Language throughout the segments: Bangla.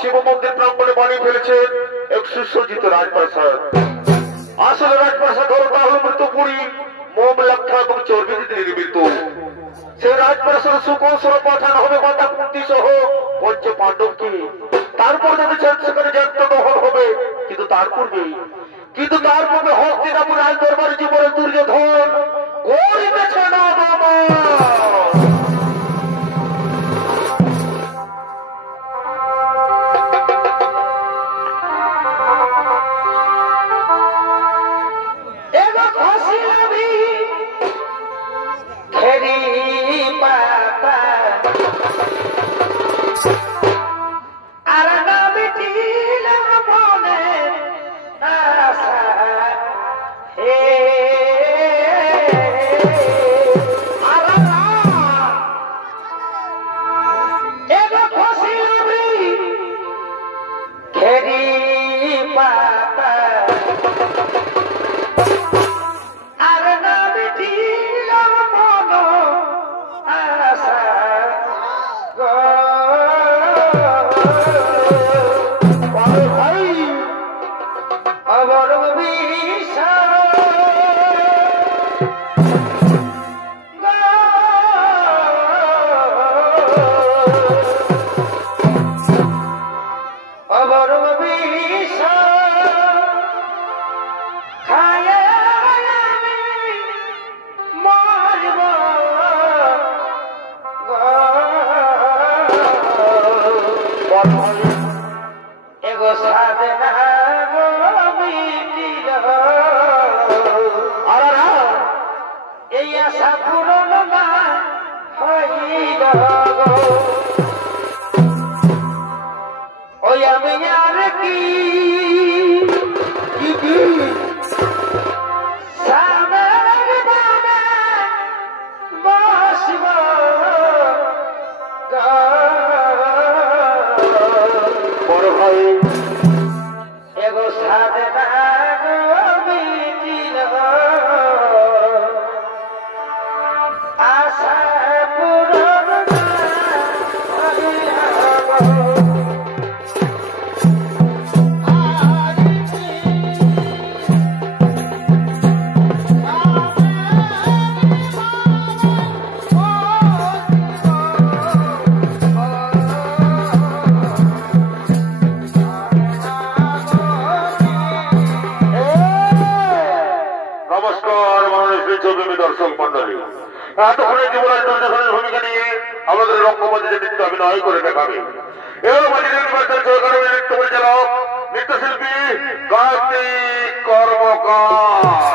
शिव मंदिर प्रांगणे बानिয়ে ফেলেছে एक सुसज्जित राजप्रासाद। আসলে রাজপ্রাসাদ হলো তাহলে মৃত্যু পুরী মোম লক্ষ্য এবং চর্বিতে নির্মিত। সেই রাজপ্রাসাদ সুকৌশল পাঠানো হবে মাতা কুন্তি সহ পঞ্চ পাণ্ডবকে। তারপর যদি সেখানে জ্যান্ত দহন হবে, কিন্তু তার পূর্বে হস্তিনাপুর রাজ দরবারে জীবনের দুর্যোধন করিতেছে না বাবা। ভূমিকা নিয়ে আমাদের রঙ্গমঞ্চে নৃত্য অভিনয় করে দেখাবে এবং নৃত্য পরিচালক নৃত্যশিল্পী কার্তিক কর্মকার।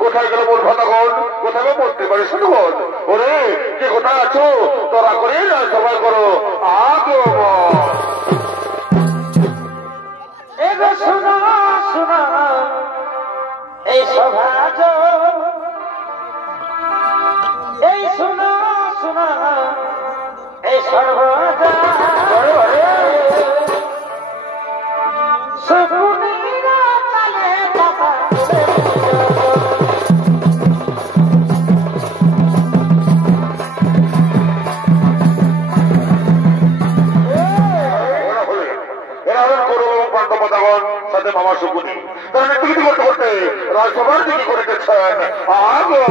কোথায় গেল মোর ভাতাগণ কোথায় পড়তে পারে শুনগণ ওরে যে কোথায় আছো তোরা করে সবাই করো আগে শোনো শোনো এই সমাজ এই শোনো শোনো এই সর্বদা সাথে মামা শকুনি তারা নেতৃত্ব করতে করতে রাজসভার দিকে করে গেছেন আগে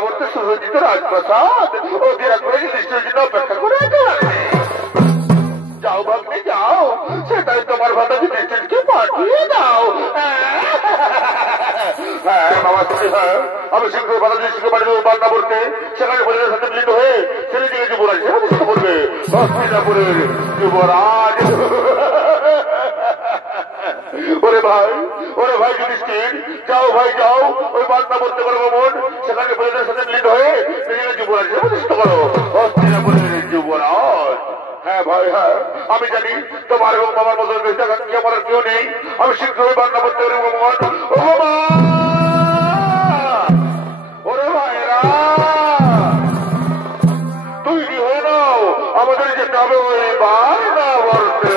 বান্নাবর্তে সুসজ্জিত রাজপ্রাসাদ অধীরা করে দৃষ্টির জন্য অপেক্ষা করে আছে। যাও ভাগ্নে যাও, সেটাই তোমার ভাতাকে দৃষ্টিকে পাঠিয়ে দাও। হ্যাঁ বাবা, হ্যাঁ আমি শীঘ্র ভাতা দৃষ্টিকে পাঠিয়ে দেবো বান্নাবর্তে। সেখানে পরিবারের সাথে মিলিত হয়ে ছেলে দিকে যুবরাজ সেবা চেষ্টা করবে। হস্তিনাপুরের যুবরাজ। ওরে ভাই যুধিষ্ঠির, যাও ভাই যাও, ওই বান্না বলতে পারবো মন, সেখানে পরিবারের সাথে মিলিত হয়ে নিজেকে যুবরাজ সেবা চেষ্টা করো। হস্তিনাপুরের যুবরাজ। হ্যাঁ ভাই হ্যাঁ, আমি জানি তোমার এবং বাবার মতো কি আমার কেউ নেই। আমি শীঘ্রই বান্না বলতে পারবো মন। ওরে ভাইরা তৈরি হয়ে নাও, আমাদের যেতে হবে ওই বান্না বলতে।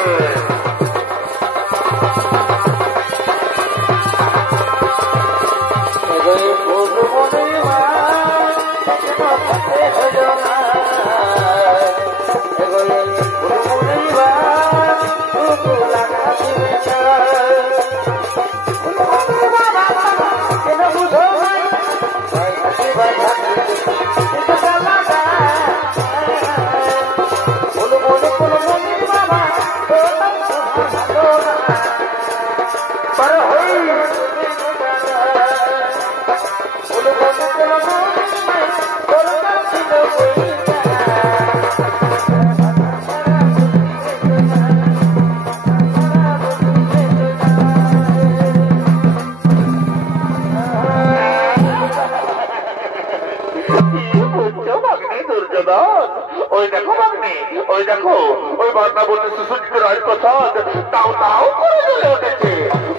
ওই দেখো ভাগ্নে, ওই দেখো ওই বান্না বলতে সুসজ্জিত রাজপ্রাসাদ তাও তাও করে চলে উঠেছে।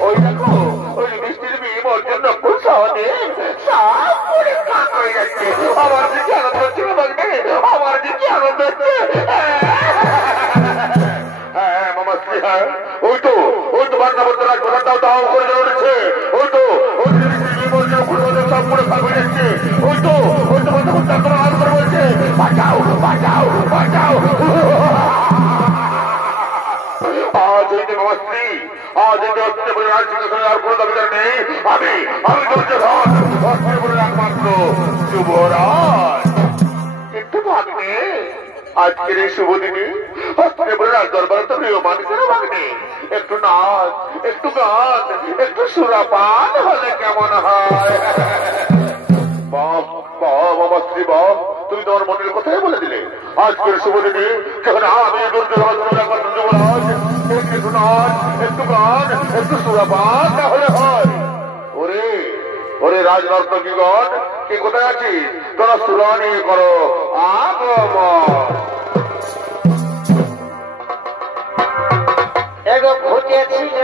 ওই দেখো ওই বৃষ্টির মেয়ে মর্যান নকুল সহদেব সব করে কাক হয়ে যাচ্ছে। আমার যে কি আনন্দ হচ্ছে ভাগ্নে, আমার যে কি আনন্দ হচ্ছে। হ্যাঁ মামা শ্রী, হ্যাঁ ওই তো বান্না বলতে রাজপ্রাসাদ তাও তাও করে চলে উঠেছে। ওই তো বৃষ্টির মেয়ে মর্যান নকুল সহদেব সব করে কাক হয়ে যাচ্ছে। ওই তো বান্না বলতে আজ করে বলছে বাঁচাও বাঁচাও বাঁচাও। আজ হইতে মামা স্ত্রী, আজ হইতে হস্তিনাপুরের রাজ সিংহাসনে আর কোনো দাবিদার নেই। আমি দুর্যোধন, হস্তিনাপুরের একমাত্র যুবরাজ। কিন্তু ভাগ্নে আজকের এই শুভ দিনে হস্তিনাপুরের রাজ দরবারে তো প্রিয় মানুষের ভাগ্নে একটু নাচ, একটু গান, একটু সুরাপান হলে কেমন হয়? বাবা স্ত্রী বাপ, তুমি তোমার মনের কথাই বলে দিলে। আজকের শুভ দিনে যেখানে আমি দুর্যোধন যুবরাজ একটু নাচ, একটু গান, একটু সুরাপান তাহলে হয়। ওরে রাজনর্তকীগণ, কে কোথায় আছিস? তোরা সুরা নিয়ে করো আগমন। এগো ফুটেছিল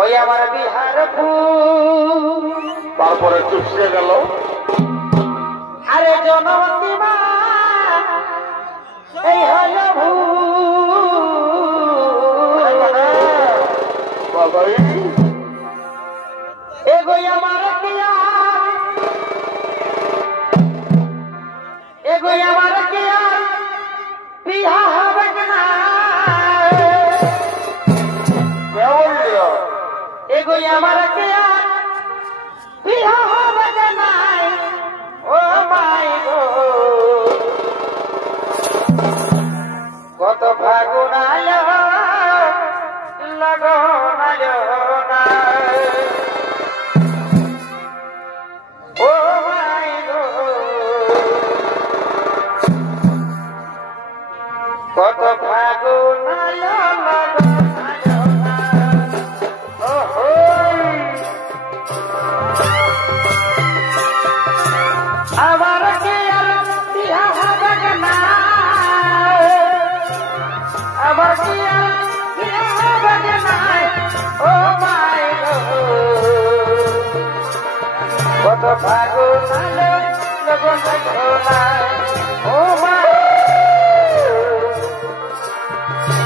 ওই আমার বিহার ফুল, তারপরে চুপসে গেল। আরে জনমতি মা এই হল বাবাই এগোই আমার কিয়া, এগোই আমার কিয়া বিহা হবে না। এগোই আমার কিয়া বিহা হবে না। ও মাই গো কত ফাগুন আলো লগন আলো না। ও মাই গো কত ফাগুন আলো লগন আলো না। আমার কি আর বিহা হবে না, আমার কি আর বিহা হবে না। ও মাই গো কত ফাগুন আলো লগন আলো না। ও মাই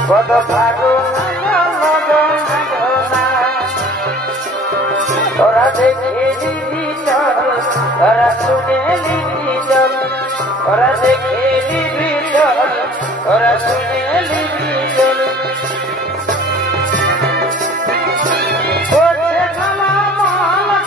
কত ফাগুন আলো লগন আলো না। ওরা দেখে ওরা শুনে লিখিজন, ওরা দেখে লিখিজন, ওরা শুনে লিখিজন। করছে খেলা মহল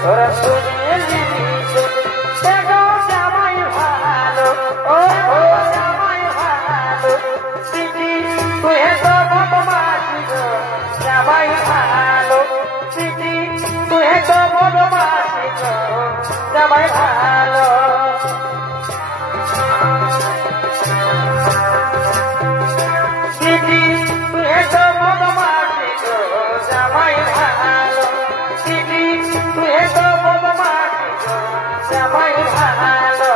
ওরা শুনিয়ে দিয়েছে দেখো জামাই ভালো ও জামাই ভালো দিদি তুই তো বদমাশি গো জামাই ভালো দিদি তুই তো বদমাশি গো জামাই ভালো দিদি তুই তো বদমাশি গো জামাই ভালো দিদি তুই তো বদমাশি গো জামাই ভালো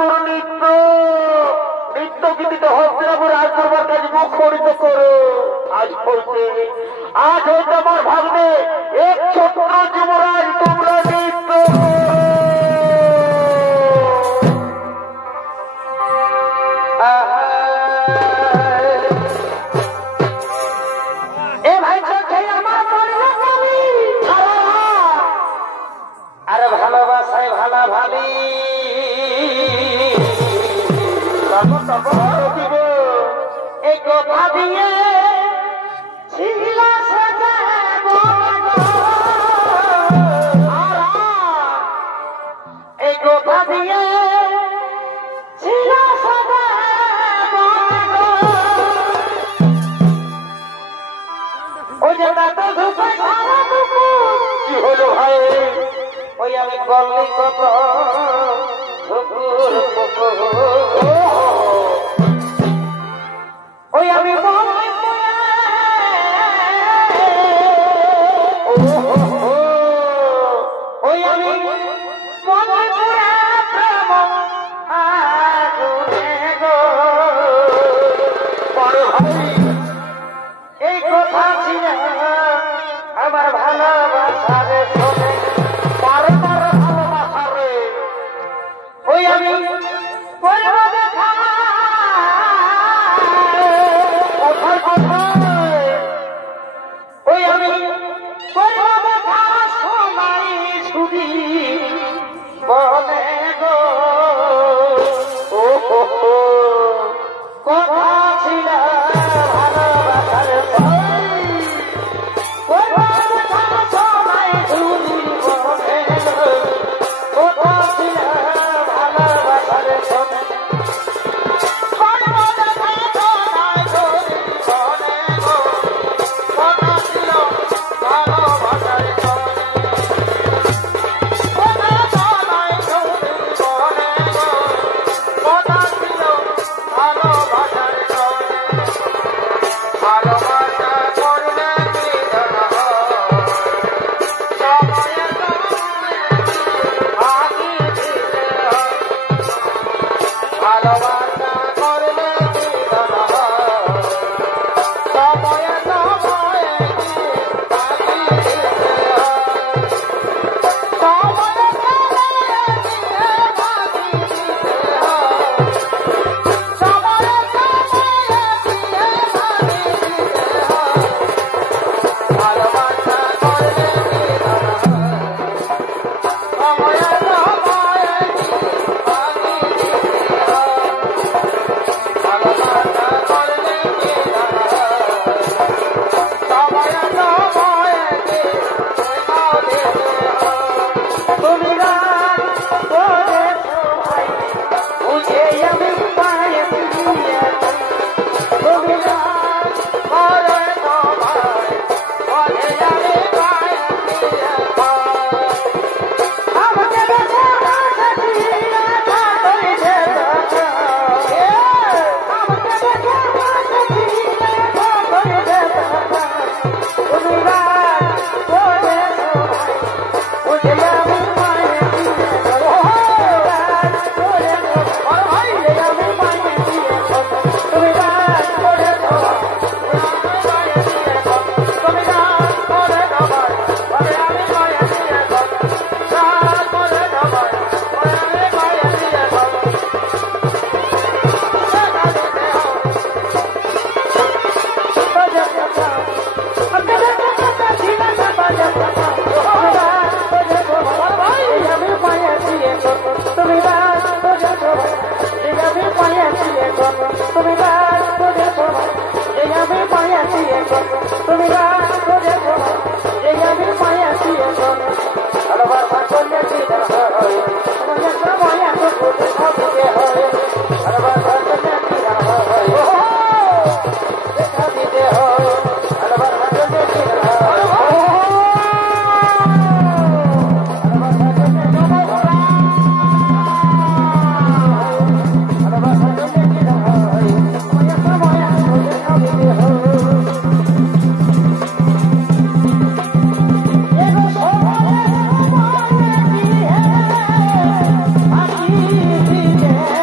তোর নৃত্য নৃত্য গীতিতে হস্তিনাপুর রাজ করবার কাজ মুখরিত করো। আজ হইতে আমার ভাগ্নে এক ছত্র যুবরাজ তোমরা নৃত্য আরে ভালোবাসায় ভালা ভাবি এই কথা দিয়ে এই কথা দিয়ে ওই যে দাদা ধুপে কি হলো ভাই ওই আমি গল্লি কত ওই আমি ওই আমি এই কথা ছিল আমার ভালোবাসারে শোনে বারবার ভালোবাসারে ওই আমি ওই আমি সময় ছুটি বলে গো কথা ছিল ভালোবাসার সময় ছুটি বলে গো কথা ছিল ভালোবাসার সময় Yeah.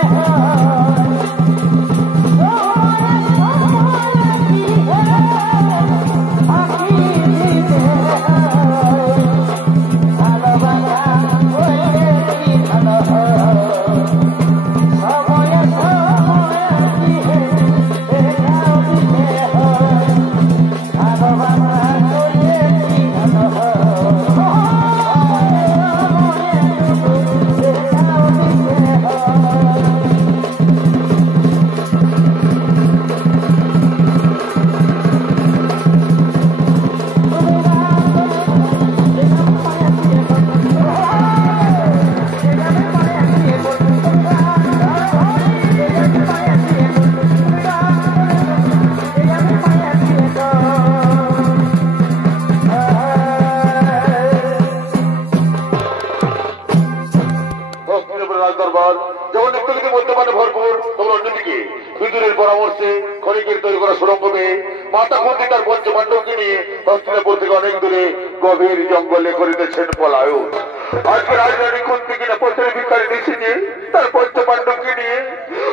অন্যদিকে বিদুরের পরামর্শে ক্ষণিকের তৈরি করা সুড়ঙ্গ বেয়ে মাতা কুন্তি তার পঞ্চপাণ্ডবকে নিয়ে হস্তিনাপুর থেকে অনেক দূরে গভীর জঙ্গলে করিতেছেন পলায়ন। আজকে রাজধানী কুন্তি কিনা পথের ভিখারি নিশিনে তার পঞ্চপাণ্ডবকে নিয়ে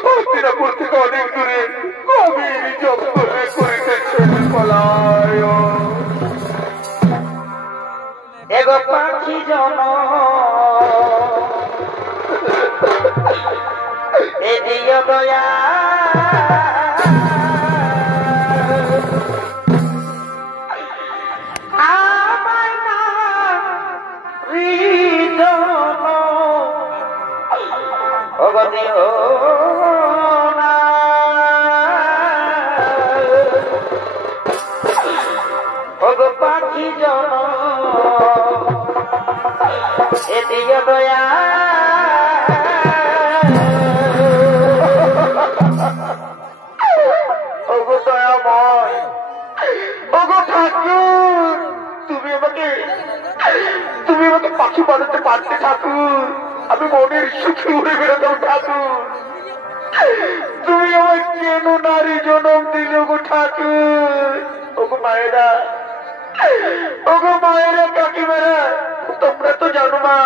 হস্তিনাপুর থেকে অনেক দূরে গভীর জঙ্গলে করিতেছেন পলায়ন। এগো পাখি জন এদিও দয়া আমায় না হৃদয় অগদিও না ওগো পাখি জন এদিও দয়া ওগো দয়াময়, ওগো ঠাকুর, তুমি আমাকে পাখি বানাতে পারতে ঠাকুর। আমি মনের সুখে উড়ে বেরোতাম ঠাকুর। তুমি আমায় কেন নারী জন্ম দিলে গো ঠাকুর? ওগো মায়েরা, ওগো মায়েরা, কাকিমারা, তোমরা তো জানো মা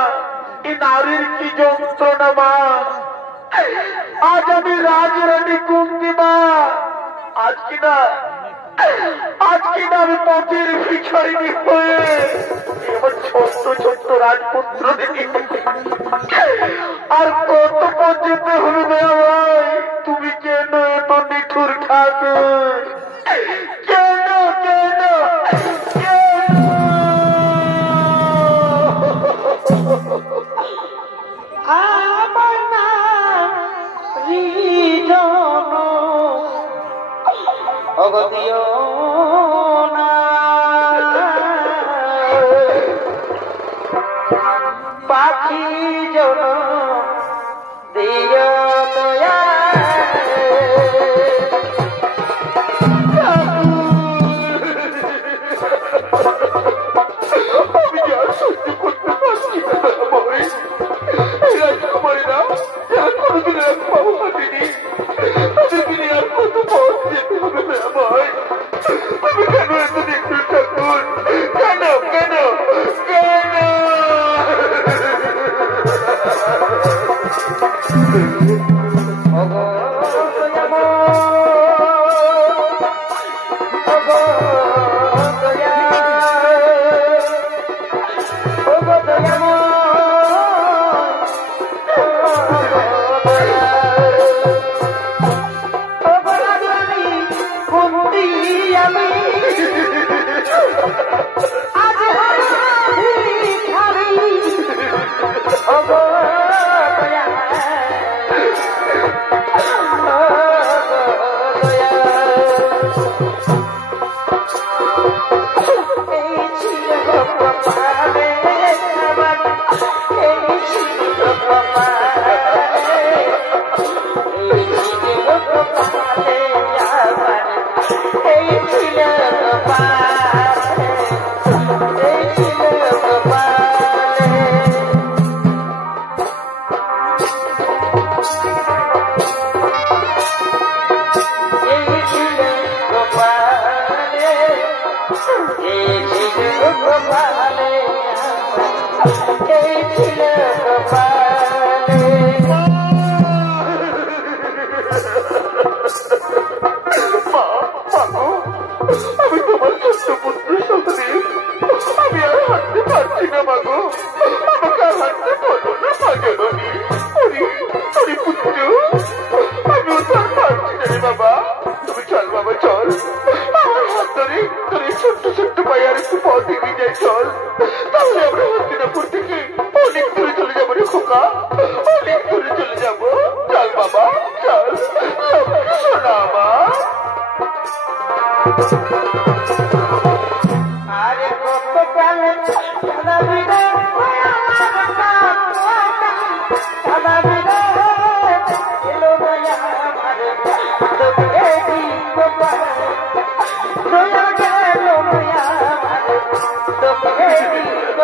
এই নারীর কি যন্ত্রণা মা। আজ আমি রাজরানী কুন্তি মা, আজ কিনা আমি পথের ভিখারিণী হয়ে আমার ছোট্ট ছোট্ট রাজপুত্র দেখি আর কত পর্যন্ত হবে ভাই? তুমি কেন এত নিঠুর ঠাকুর? কেন কেন আমায় না হৃদয় অগদিও না পাখি জন দিও দয়া আমি আর সহ্য করতে পারছি না ভাই। রাজকুমারীরা যারা কোনোদিন এক পাবো হাঁটিনি তাদেরকে নিয়ে আর কত পথ যেতে হবে না ভাই। তুমি কেন এত নিখুঁত ঠাকুর? কেন কেন কেন? আমি তোমার ছোট্ট পুত্র সহদেব, আমি আর হাঁটতে পারছি না মাগো। আমাকে আর হাঁটতে বলো না মাগেরনি। ওরে পুত্র, আমিও তো আর পারছি না রে বাবা। তুমি চল বাবা চল, আমার হাত ধরে তোর ছোট্ট ছোট্ট পায়ে আর একটু পথ এগিয়ে যাই চল। তাহলে আমরা হস্তিনাপুর থেকে অনেক দূরে চলে যাবো রে খোকা, অনেক দূরে চলে যাবো। চল বাবা চল, শোনা আমার। আরে কত কালে সাদা বিরে সাদা বিরে এলো দয়া আমারে তোকে দিব দয়া গেল দয়া আমারে তোকে দিব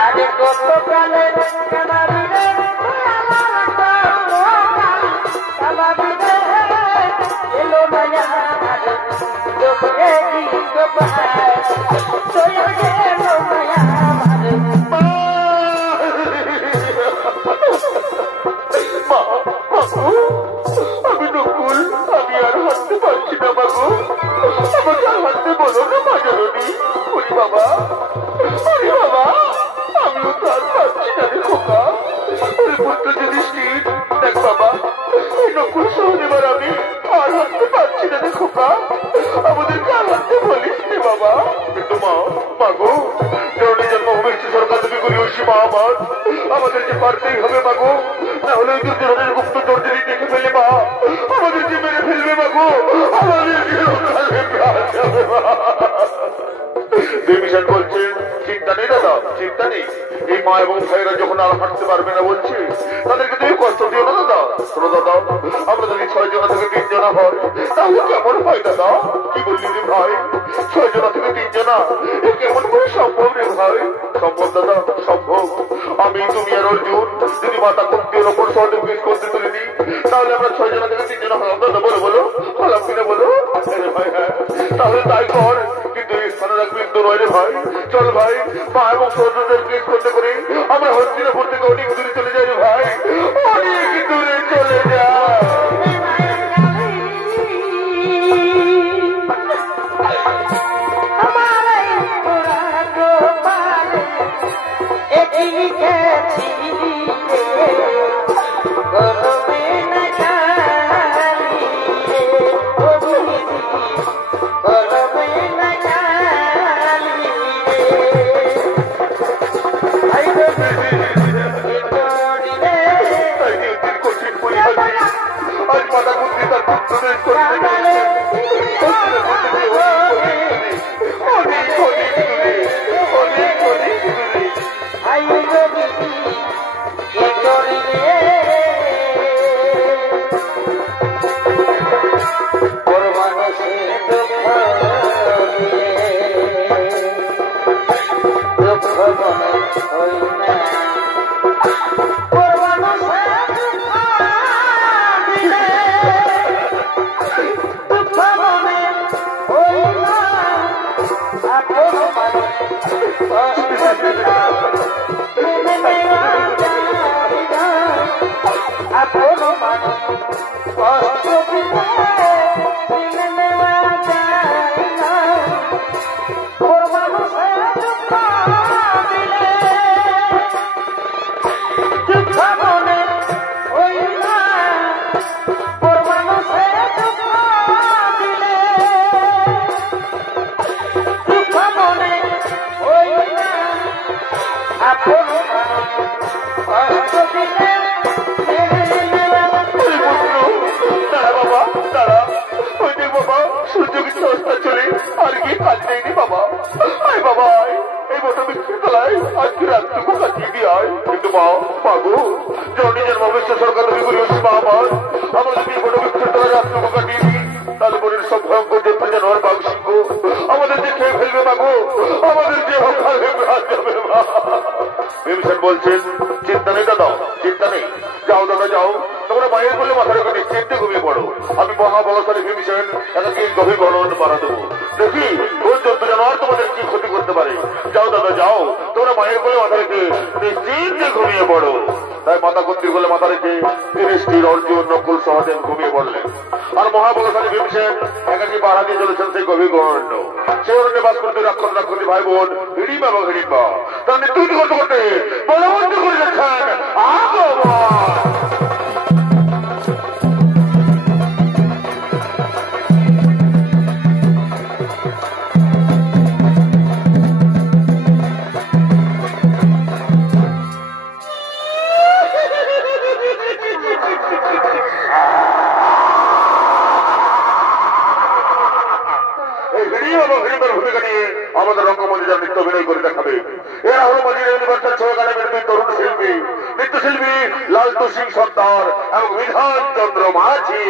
আরে কত কালে সাদা বিরে আমার দুর্যোধনের গুপ্ত চর্যাদি দেখে ফেলে মা আমাদেরকে মেরে ফেলবে মা গো, আমাদেরকে বিভীষণ বলছে চিন্তা নেই দাদা, চিন্তা নেই। এই মা এবং ভাইরা যখন আর হাঁটতে পারবে না বলছে তাদেরকে তুমি কষ্ট দিও না দাদা। শোনো দাদা, আমরা যদি 6 জনা থেকে 3 জনা হয় তাহলে কেমন হয় দাদা? কি বললি রে ভাই, 6 জনা থেকে 3 জনা এ কেমন করে সম্ভব রে ভাই? সম্ভব দাদা, সম্ভব। আমি তুমি আর অর্জুন যদি মাতা কুন্তির ওপর সহযোগী করতে তুলে দিই তাহলে আমরা 6 জনা থেকে 3 জনা হলাম দাদা। বলো বলো, হলাম কিনা বলো? ভাই হ্যাঁ, তাহলে তাই কর। কিন্তু এই স্থানে রাখবি তো নয় রে ভাই। চল ভাই, মা এবং সহযোগীদের কেস করতে করে আমরা হস্তিনাপুর থেকে অনেক দূরে চলে যাই রে ভাই, অনেক দূরে চলে যাই। আজ মাতা বুদ্ধি তার পুত্রদের বিভীষণ বলছেন চিন্তা নেই দাদা, চিন্তা নেই। যাও দাদা যাও, তোমরা মায়ের বলে মাথা রেখে নিশ্চিন্তে ঘুমিয়ে পড়ো। আমি মহাবলশালী বিভীষণ একাকে গভীর গণন বাড়া দেবো, দেখি কোন জন্তু জানোয়ার তোমাদের কি ক্ষতি করতে পারে। যাও দাদা যাও, তোমরা মায়ের বলে মাথা রেখে নিশ্চিন্তে ঘুমিয়ে পড়ো। তাই মাতা কুন্তির বলে মাথা রেখে যুধিষ্ঠির, অর্জুন, নকুল সহদেব ঘুমিয়ে পড়লেন। আর মহাবলশালী বিভীষণ একাকি বাড়া দিয়ে চলেছেন সেই গভীর গণন্য। সে অরণ্যে বাস করতে রাক্ষসী ভাই বোন হিড়িম্বা এবং হিড়িম্বা তার মৃত্যু করতে করতে বলবন্ত করে যাচ্ছেন আগমন। আমাদের রঙ্গমঞ্চে নৃত্য অভিনয় করে দেখাবে। এরা হল মাঝির ইউনিভার্সাল সহকারী তরুণ শিল্পী, নৃত্যশিল্পী লালটু সিং সর্দার এবং বিধান চন্দ্র মাঝি।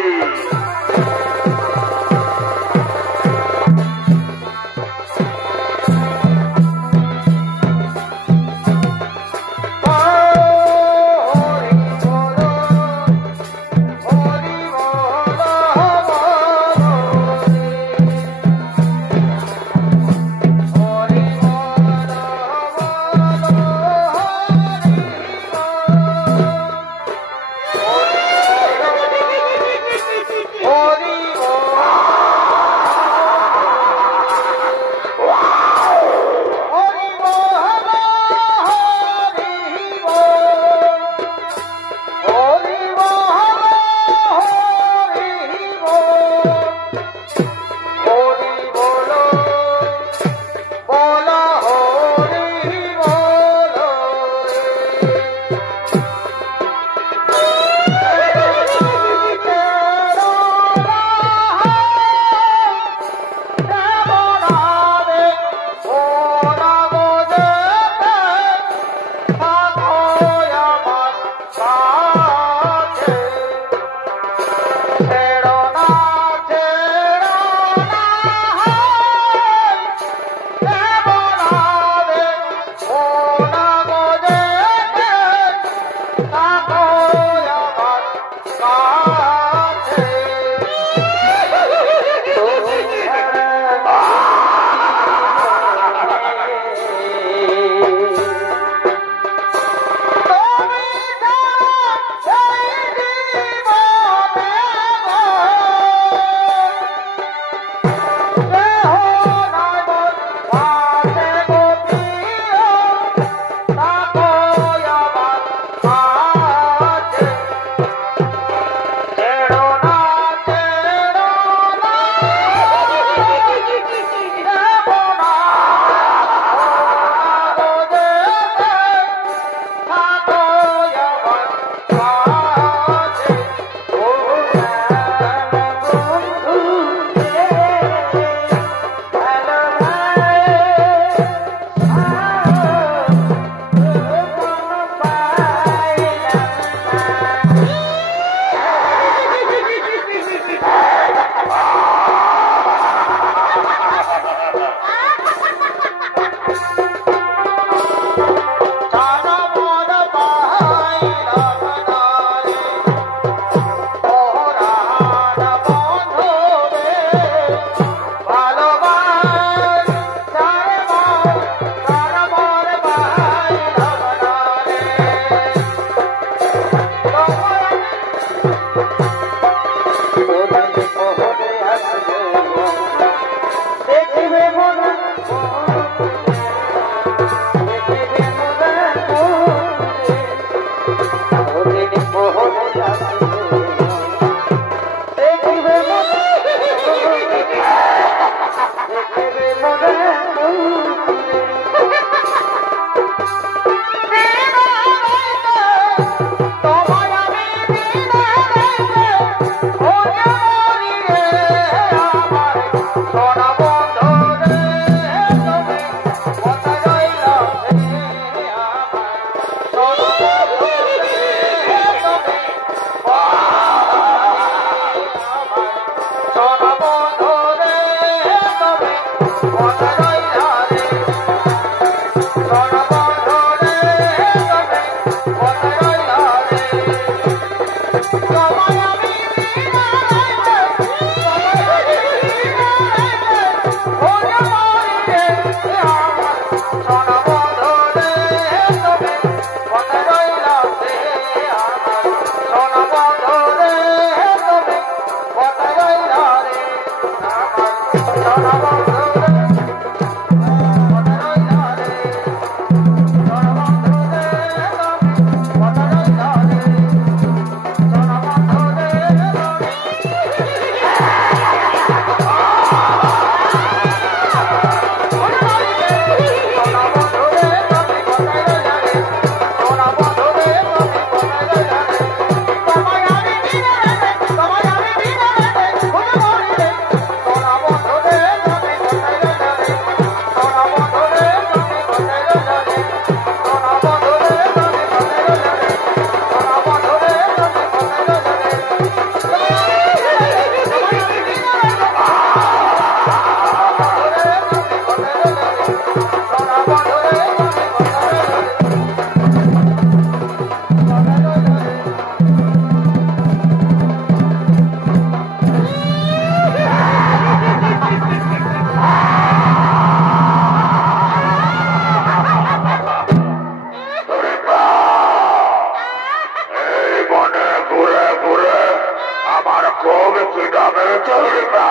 কি দামে চলবা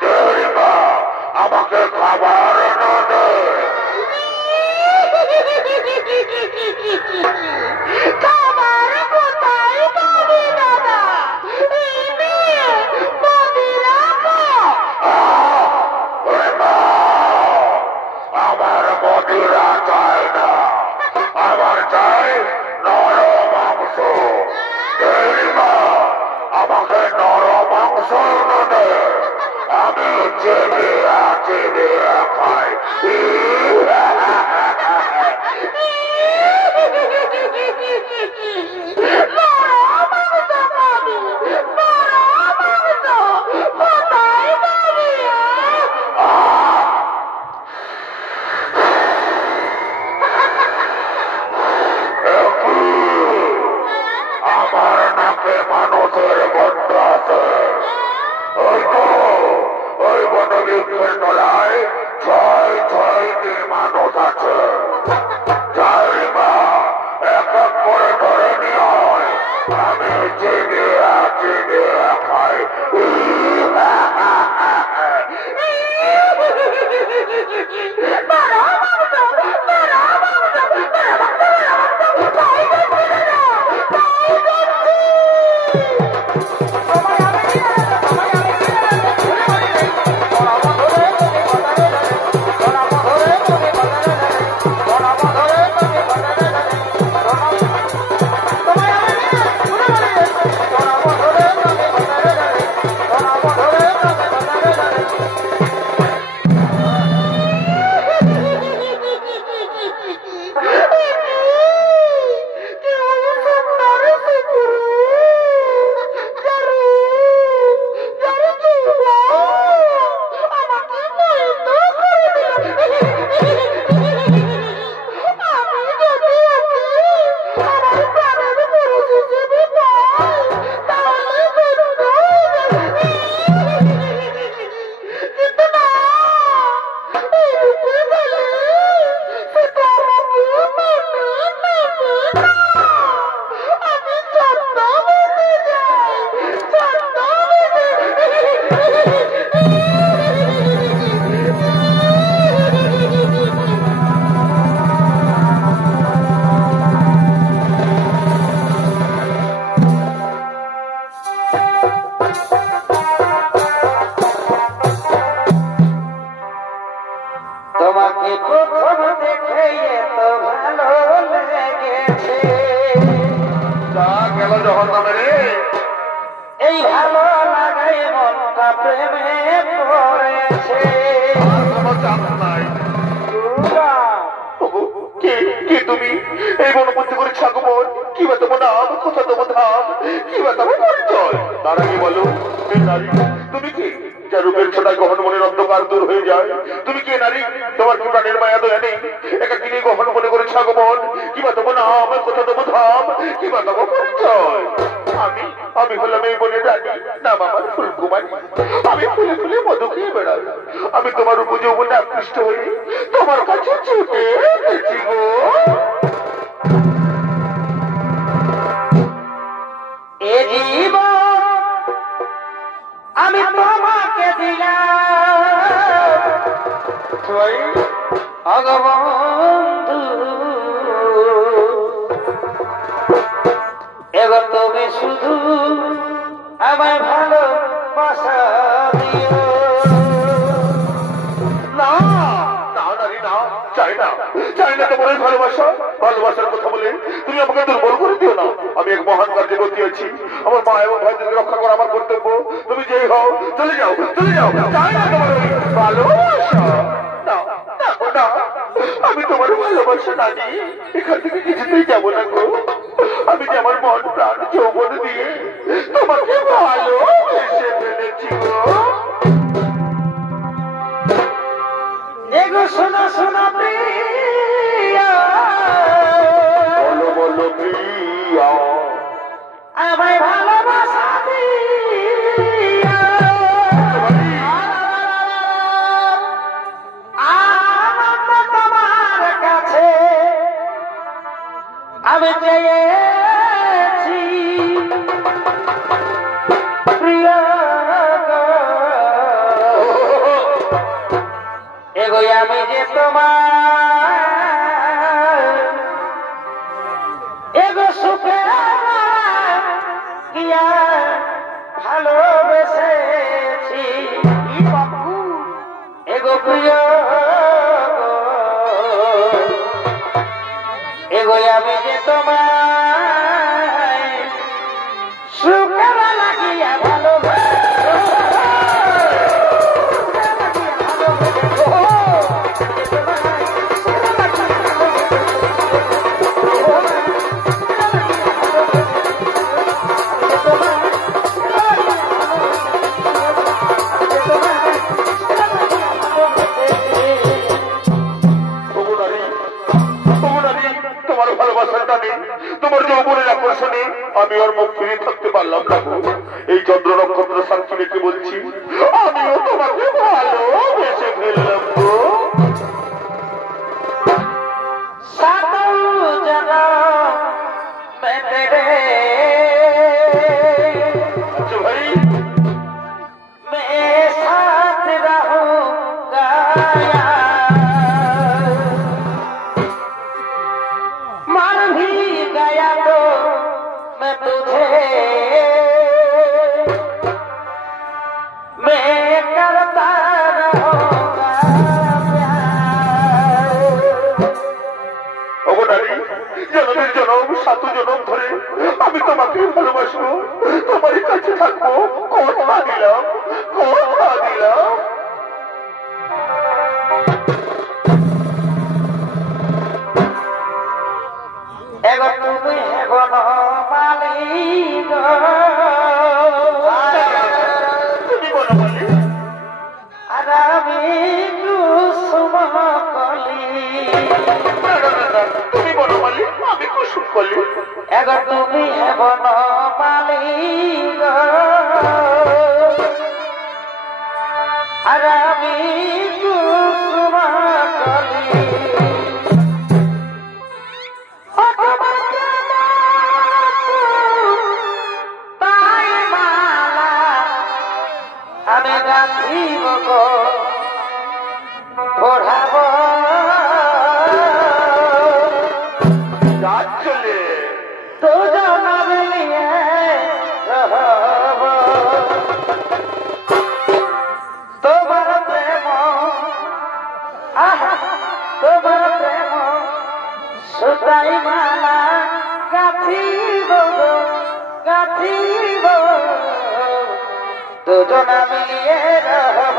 চলবা আমাকে খাবার এনে দে খাবার কোথায় পাবি দাদা আমার মদিরা চাই না আমার চাই নরম মাংস আমাকে নরম মাংস এনে দে আমি চেবিয়া চেবিয়া খাই আমার নাকে মানুষের গন্ধ আছে ওই তো ওই বনবৃক্ষের তলায় ছয় ছয়টি মানুষ আছে এক এক করে ধরে নিয়ে আমি চিবিয়া চিবিয়া খাই তোমাকে প্রথম দেখে এত ভালো লেগেছে যা গেল যখন নামে রে এই ভালো লাগাই মনটা প্রেমে পড়েছে আর কোনো চাপ নাই কি তুমি এই বনপন্থী করে ছাগমন কি বা তোমার নাম কোথা তোমার ধাম কি বা তোমার পরিচয় তার আগে বলো এই নারী তুমি কি যা রূপের ছোটায় গহন মনের অন্ধকার দূর হয়ে যায় তুমি কি নারী তোমার কি প্রাণের মায়া দয়া নেই একা কিনে গহন মনে করে ছাগমন কি বা তোমার নাম কোথা তোমার ধাম কি বা তোমার পরিচয় আমি হলাম এই বনে রানী নাম আমার ফুলকুমারী আমি ফুলে ফুলে মধু খেয়ে বেড়াই আমি তোমার উপযৌবনে আকৃষ্ট হয়ে তোমার কাছে ছুটে এসেছি গো এ জীবন আমি তোমাকে দিলাম অগবন্ধু এবার তুমি শুধু আমায় ভালোবাসা দিও না না নারী না চাই না তোমার ভালোবাসার কথা বলে তুমি আমাকে দুর্বল করে দিও না আমি এক মহান কার্যে গতি আছি আমার মা এবং ভাইদেরকে রক্ষা করা আমার কর্তব্য তুমি যেই হও চলে যাও চাই না তোমার ভালোবাসা না আমি তোমার ভালোবাসা না নিয়ে এখান থেকে কিছুতেই যাবো না গো আমি যে আমার মন প্রাণ যৌবন দিয়ে তোমাকে ভালোবেসে ফেলেছি গো এগো শোনা শোনা প্রিয়া বলো প্রিয়া আমায় ভালোবাসা দিয়া আনন্দ তোমার কাছে আমি চেয়েছি প্রিয়া এগো আমি যে তোমার এগো সুখে গিয়া ভালোবেসেছি এগো প্রিয় এগো আমি যে তোমার সুখে লাগিয়া তোমার যৌবনের আকর্ষণে আমি ওর মুখ ফিরে থাকতে পারলাম না। এই চন্দ্র নক্ষত্র সাক্ষী রেখে বলছি আমিও তোমাকে ভালোবেসে ফেললাম গো। ভাই জনমের জনম 7 জনম ধরে আমি তোমাকে ভালোবাসবো, তোমার কাছে থাকবো, কথা দিলাম কথা দিলাম। এগো তুমি হেগন মালিক তুমি বলো বলি আর আমি কুসুম কলি তুমি বলো বলি আমি কুসুম কলি। এগো তুমি হেগন মালিক আর আমি কুসুম কলি আমি গাঁথিব গো পড়াব চলে দুজন মিলিয়ে রহব তোমার প্রেম আহা তোমার প্রেম সুতাই মালা গাঁথিব গো গাঁথিব দুজন মিলিয়ে রহব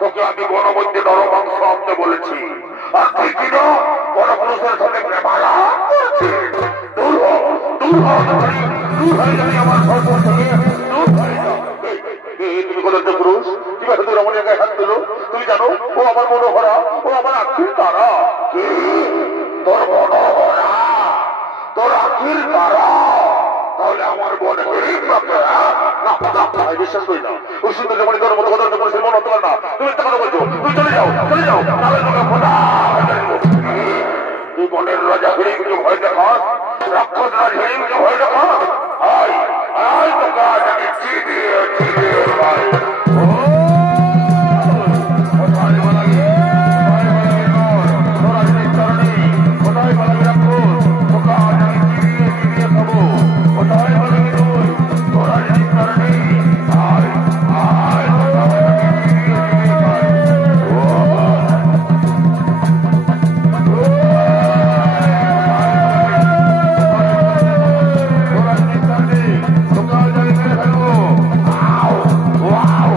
তোকে আমি গণমধ্যে নরমাংস আনতে বলেছি আর তুই কিনা পরপুরুষের সাথে প্রেমালা করছিস। দূর হ দূর হয়ে যাবি আমার ঘর থেকে দূর হয়ে যাও। তুমি কোন একটা পুরুষ কিভাবে তোর আমার জায়গায় হাত দিল? তুমি জানো ও আমার মনোহরা, ও আমার আখির তারা। তোর মনোহরা তোর আখির তারা তাহলে আমার মনে বিশ্বাস করি না। ওই সুন্দর যখন তোর মতো কথা মনে হতে পারে না। তুমি একটা কথা বলছো, তুমি চলে যাও তাহলে তোকে তুই মনের রাজা হয়ে কিছু ভয় দেখাস, রাক্ষস রাজ হয়ে কিছু ভয় দেখাস। তোকে আজ আমি চিবিয়ে ভাই Wow!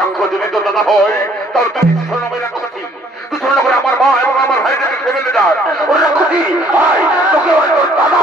রাক্ষস যদি তোর দাদা হয় তাহলে তুই নামে রাক্ষসী তুই ছোট করে আমার মা এবং আমার ভাইদেরকে ফেলে যাস ওই রাক্ষসী ভাই তোকে তোর দাদা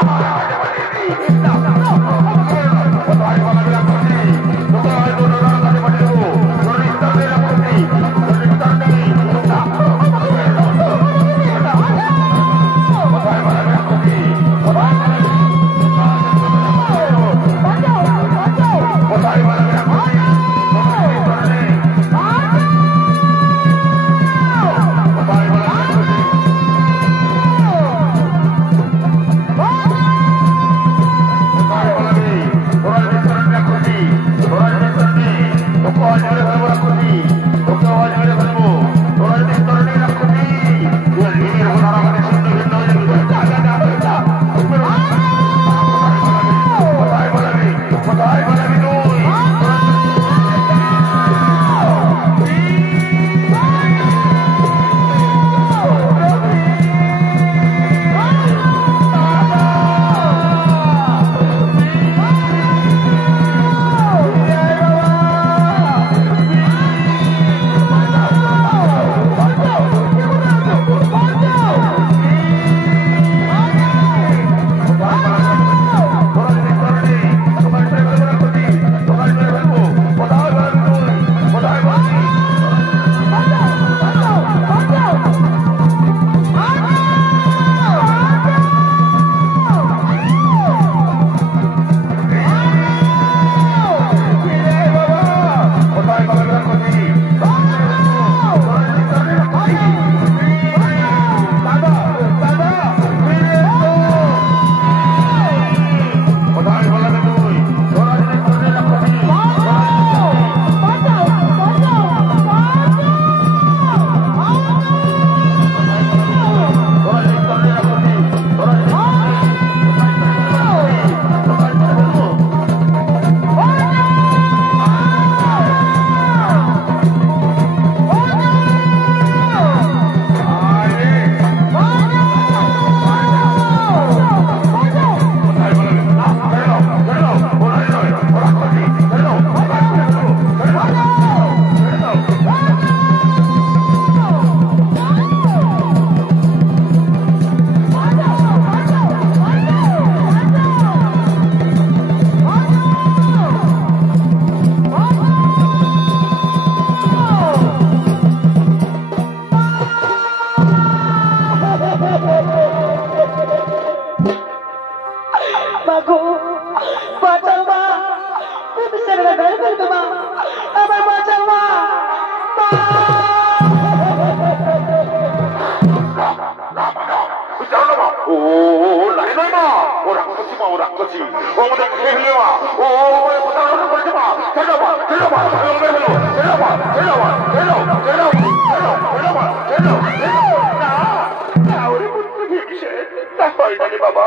বাবা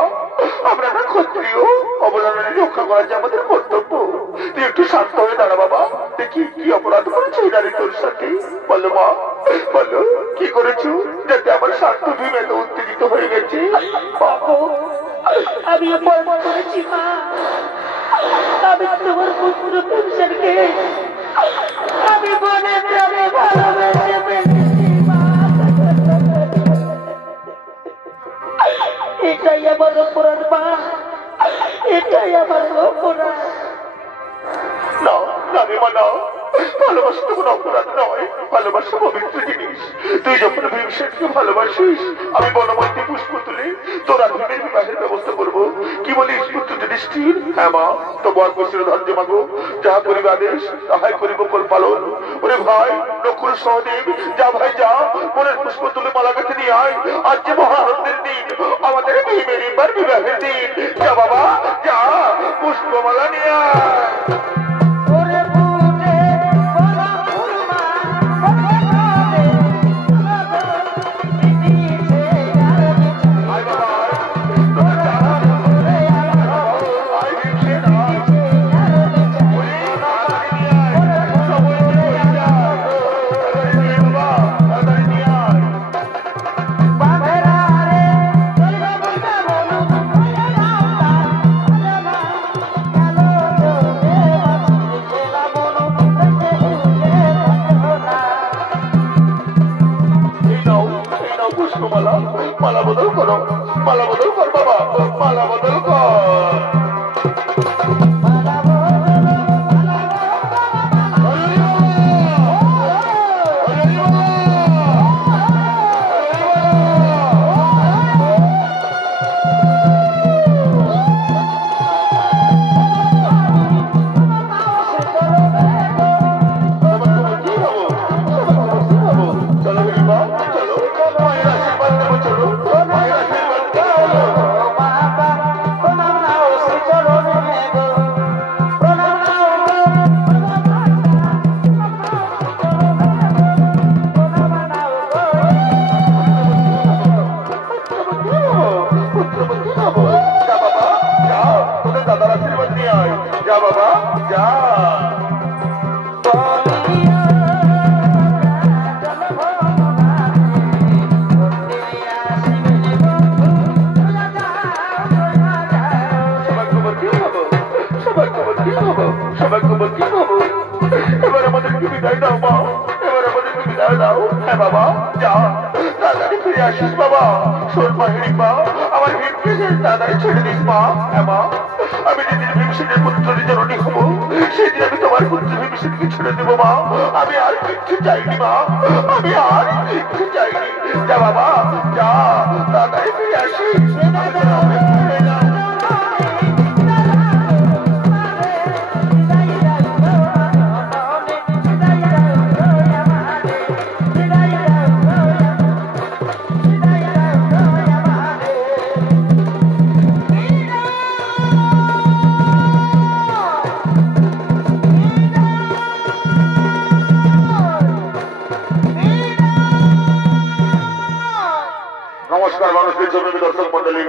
আমরা ক্ষত্রিয় অবলম্বনে রক্ষা করা যে আমাদের কর্তব্য তুই একটু শান্ত হয়ে দাঁড়া বাবা দেখি কি অপরাধ করেছে নারী তোর সাথে বলো মা বলো কি করেছো যাতে আমার স্বার্থ ভীম এত উত্তেজিত হয়ে গেছে আমি অপরাধ করেছি মা আমি তোমার পুত্র পেনশনকে আমি মনে প্রাণে ভালোবেসে ফেলেছি মা এটাই আমার অপরাধ মা এটাই আমার অপরাধ না না রে মা না ভালোবাসা তো কোনো অপরাধ নয় ভালোবাসা পবিত্র জিনিস তুই যখন ভীমসেনকে ভালোবাসিস আমি বনমন্ত্রী পুষ্প তুলে তোর আর ভীমের বিবাহের ব্যবস্থা করবো কি বলিস পুত্র যুধিষ্ঠির হ্যাঁ মা তো বর কৌশল ধৈর্য মাগো যাহা করিবে আদেশ তাহাই করিব কর পালন ওরে ভাই নকুল সহদেব যা ভাই যা মনের পুষ্প তুলে মালা গাছে নিয়ে আয় আজ যে মহানন্দের দিন আমাদের ভীমের এবার বিবাহের দিন যা বাবা যা পুষ্পমালা নিয়ে আয় দাদার আশীর্বাদ নিয়ে আয়। যা বাবা যা। সৌভাগ্যবতী হবো। এবার আমাদেরকে বিদায় দাও মা, এবার আমাদেরকে বিদায় দাও। হ্যাঁ বাবা যা, তাড়াতাড়ি ফিরে আসিস বাবা। শোন মা, হেরি মা, আমার হিরকে তাড়াতাড়ি ছেড়ে দিস মা। হ্যাঁ মা, আমি যেদিন ভীমসেনের পুত্রের জননী হবো সেদিন আমি তোমার পুত্র ভীমসেনকে ছেড়ে দেবো মা। আমি আর কিচ্ছু চাইনি মা, আমি আর কিচ্ছু চাইনি। যা বাবা যা, তাড়াতাড়ি ফিরে আসিস। নমস্কার মানুষের জন্য দর্শক মন্ডলী।